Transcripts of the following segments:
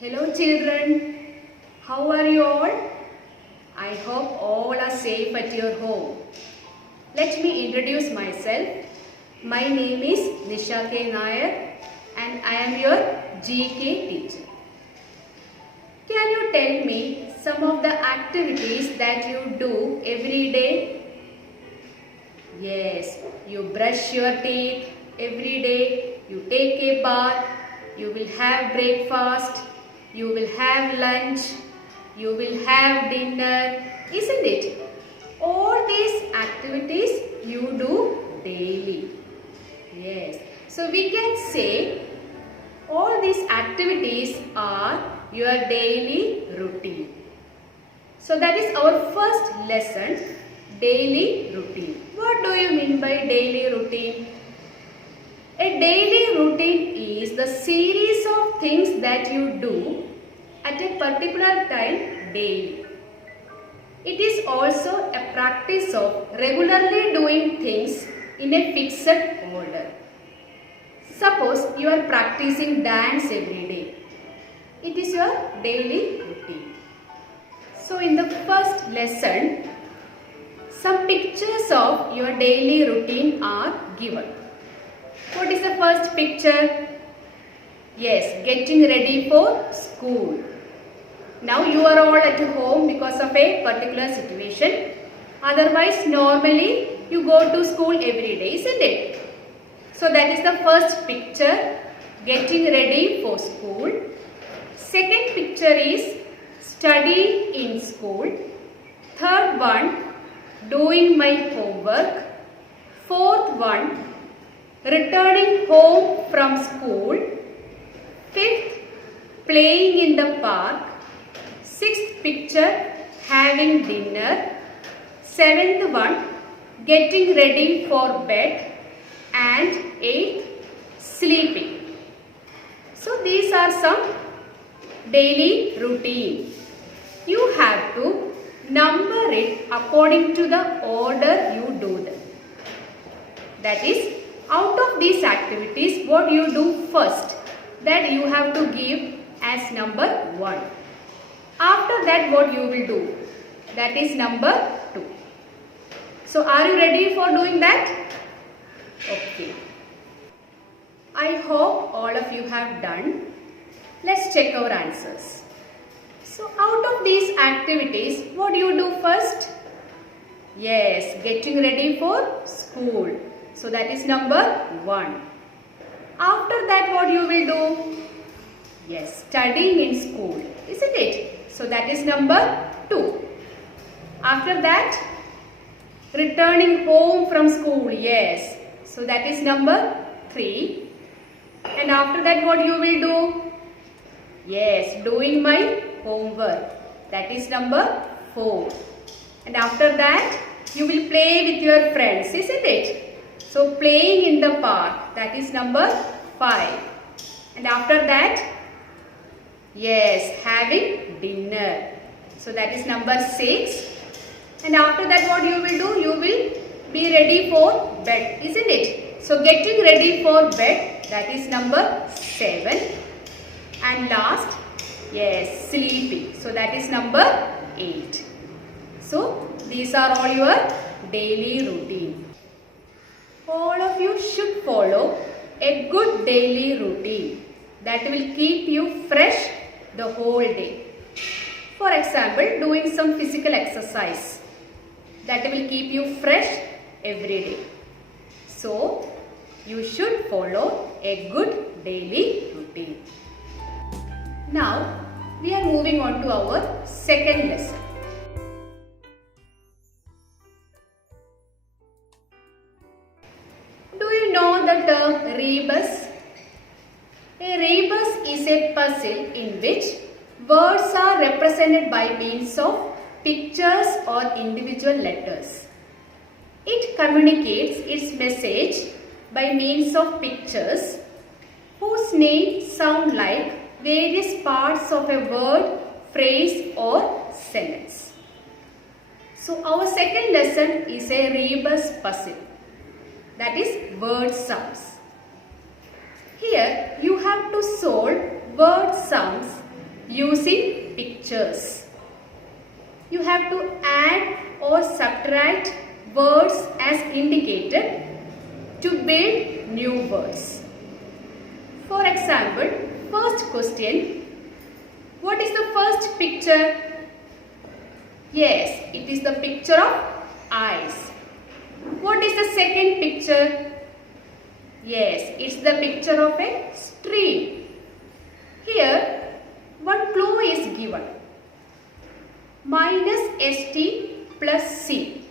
Hello children, how are you all? I hope all are safe at your home. Let me introduce myself. My name is Nisha K. Nair and I am your GK teacher. Can you tell me some of the activities that you do every day? Yes, you brush your teeth every day, you take a bath, you will have breakfast, you will have lunch, you will have dinner, isn't it? All these activities you do daily. Yes. So we can say all these activities are your daily routine. So that is our first lesson, daily routine. What do you mean by daily routine? A daily routine is the series of things that you do at a particular time daily. It is also a practice of regularly doing things in a fixed order. Suppose you are practicing dance every day. It is your daily routine. So in the first lesson, some pictures of your daily routine are given. What is the first picture? Yes, getting ready for school. Now you are all at home because of a particular situation. Otherwise, normally you go to school every day, isn't it? So that is the first picture, getting ready for school. Second picture is studying in school. Third one, doing my homework. Fourth one, returning home from school. Fifth, playing in the park. Sixth picture, having dinner. Seventh one, getting ready for bed. And eighth, sleeping. So these are some daily routine. You have to number it according to the order you do them. That is, out of these activities, what you do first, that you have to give as number 1. After that, what you will do, that is number 2. So are you ready for doing that? Okay. I hope all of you have done. Let's check our answers. So out of these activities, what do you do first? Yes, getting ready for school. So that is number 1. After that, what you will do? Yes, studying in school, isn't it? So that is number 2. After that, returning home from school. Yes. So that is number 3. And after that, what you will do? Yes, doing my homework. That is number 4. And after that, you will play with your friends, isn't it? So playing in the park. That is number 5. And after that, yes, having dinner. So that is number 6. And after that, what you will do? You will be ready for bed, isn't it? So getting ready for bed, that is number 7. And last, yes, sleeping. So that is number 8. So these are all your daily routine. All of you should follow a good daily routine that will keep you fresh the whole day. For example, doing some physical exercise that will keep you fresh every day. So, you should follow a good daily routine. Now, we are moving on to our second lesson. Do you know the term rebus? A rebus is a puzzle in which words are represented by means of pictures or individual letters. It communicates its message by means of pictures whose names sound like various parts of a word, phrase or sentence. So our second lesson is a rebus puzzle, that is word sounds. Here you have to solve word sounds using pictures. You have to add or subtract words as indicated to build new words. For example, first question, what is the first picture? Yes, it is the picture of eyes. What is the second picture? Yes, it's the picture of a stream. Here, one clue is given. Minus ST plus C.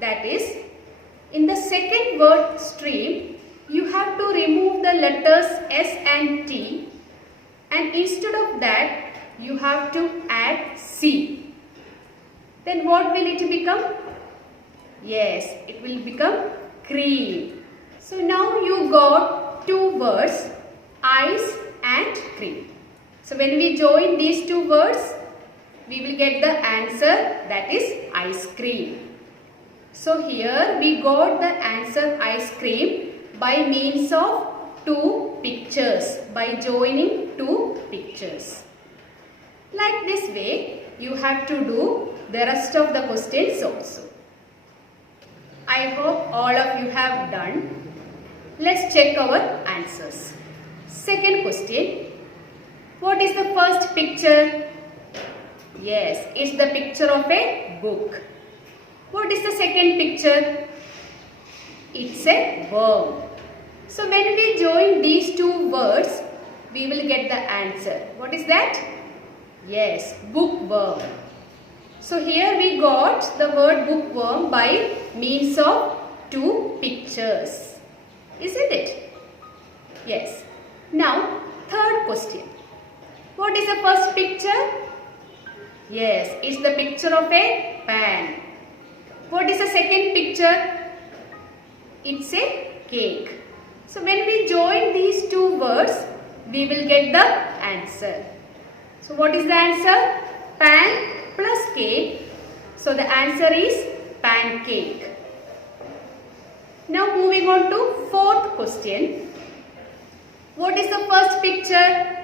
That is, in the second word stream, you have to remove the letters S and T, and instead of that, you have to add C. Then what will it become? Yes, it will become cream. So now you got two words, ice and cream. So when we join these two words, we will get the answer, that is ice cream. So here we got the answer ice cream by means of two pictures, by joining two pictures. Like this way, you have to do the rest of the questions also. I hope all of you have done. Let's check our answers. Second question, what is the first picture? Yes, it's the picture of a book. What is the second picture? It's a worm. So when we join these two words, we will get the answer. What is that? Yes, bookworm. So here we got the word bookworm by means of two pictures. Isn't it? Yes. Now, third question. What is the first picture? Yes, it's the picture of a pan. What is the second picture? It's a cake. So when we join these two words, we will get the answer. So what is the answer? Pan plus cake. So the answer is pancake. Now moving on to fourth question. What is the first picture?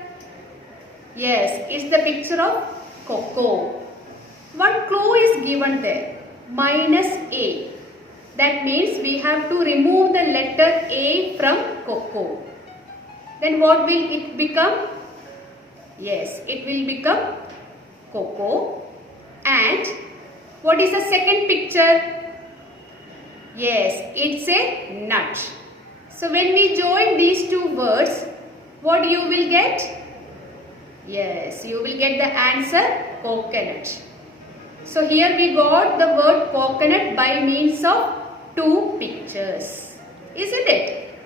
Yes, it's the picture of cocoa. One clue is given there. Minus A. That means we have to remove the letter A from cocoa. Then what will it become? Yes, it will become cocoa. And what is the second picture? Yes, it's a nut. So when we join these two words, what you will get? Yes, you will get the answer coconut. So here we got the word coconut by means of two pictures. Isn't it?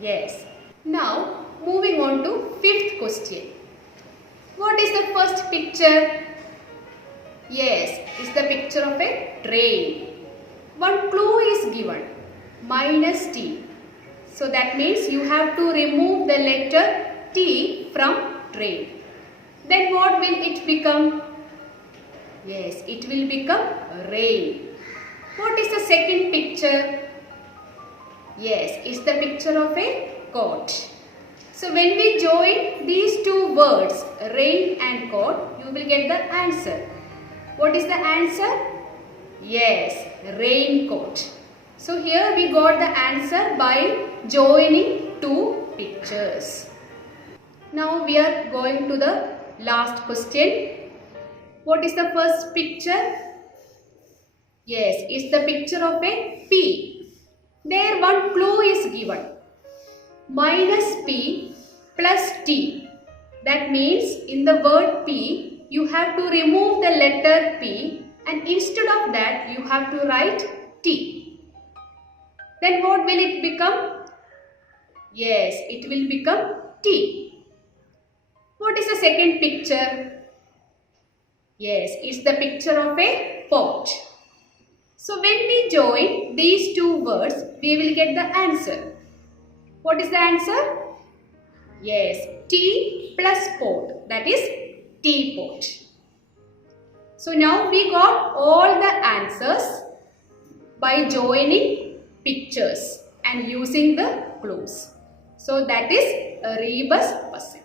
Yes. Now moving on to fifth question. What is the first picture? Yes, it's the picture of a train. One clue is given. Minus T. So that means you have to remove the letter T from train. Then what will it become? Yes, it will become rain. What is the second picture? Yes, it's the picture of a coat. So when we join these two words, rain and coat, you will get the answer. What is the answer? Yes, raincoat. So here we got the answer by joining two pictures. Now we are going to the last question. What is the first picture? Yes, it's the picture of a pea. There one clue is given. Minus P plus T. That means in the word P, you have to remove the letter P and instead of that you have to write T. Then what will it become? Yes, it will become T. What is the second picture? Yes, it's the picture of a pot. So when we join these two words, we will get the answer. What is the answer? Yes, tea plus pot, that is teapot. So now we got all the answers by joining pictures and using the clues. So that is a rebus puzzle.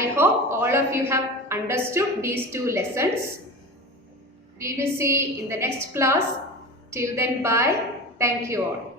I hope all of you have understood these two lessons. We will see in the next class. Till then, bye. Thank you all.